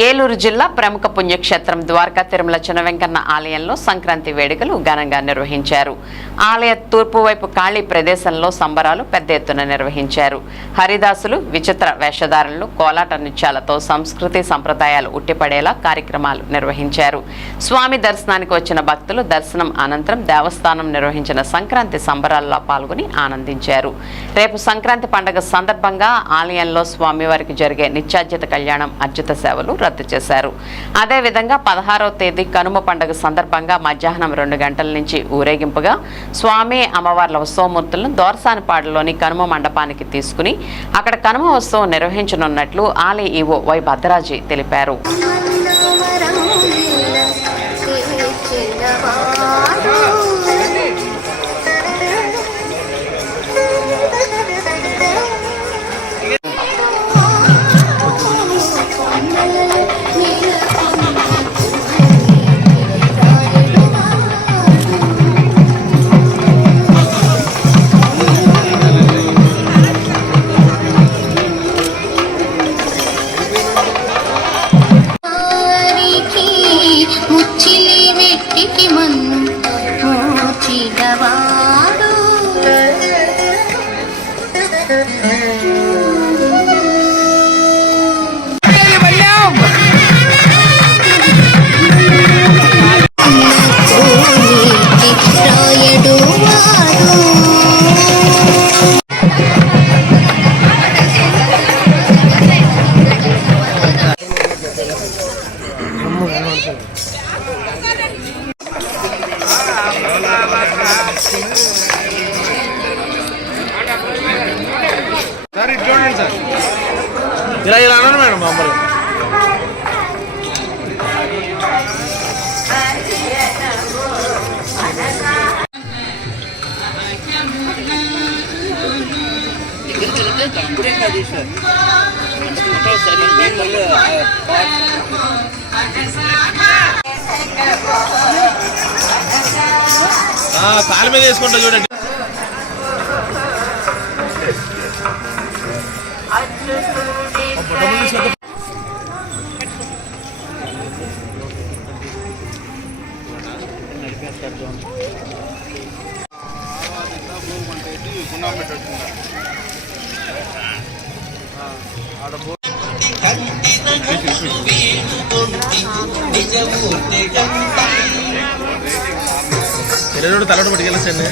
ఏలూరు జిల్లా ప్రముఖ పుణ్యక్షేత్రం ద్వారకా తిరుమల చినవెంకన్న ఆలయంలో సంక్రాంతి వేడుకలు ఘనంగా నిర్వహించారు. ఆలయ తూర్పు వైపు ఖాళీ ప్రదేశంలో సంబరాలు పెద్ద ఎత్తున నిర్వహించారు. హరిదాసులు, విచిత్ర వేషధారణలు, కోలాట నృత్యాలతో సంస్కృతి సంప్రదాయాలు ఉట్టిపడేలా కార్యక్రమాలు నిర్వహించారు. స్వామి దర్శనానికి వచ్చిన భక్తులు దర్శనం అనంతరం దేవస్థానం నిర్వహించిన సంక్రాంతి సంబరాల్లో పాల్గొని ఆనందించారు. రేపు సంక్రాంతి పండుగ సందర్భంగా ఆలయంలో స్వామివారికి జరిగే నిత్యార్జిత కళ్యాణం, అర్జిత సేవలు రద్దు చేశారు. అదేవిధంగా 16వ తేదీ కనుమ పండుగ సందర్భంగా మధ్యాహ్నం 2 గంటల నుంచి ఊరేగింపుగా స్వామి, అమ్మవార్ల ఉత్సవమూర్తులను దోర్సానిపాడులోని కనుమ మండపానికి తీసుకుని అక్కడ కనుమ ఉత్సవం నిర్వహించనున్నట్లు ఆలయ ఈవో వై భద్రాజీ తెలిపారు. ఇలా అన్నాను మేడం మామూలు కాలు మీద వేసుకుంటా చూడండి. తలడు పట్టుకెళ్ళొచ్చండి.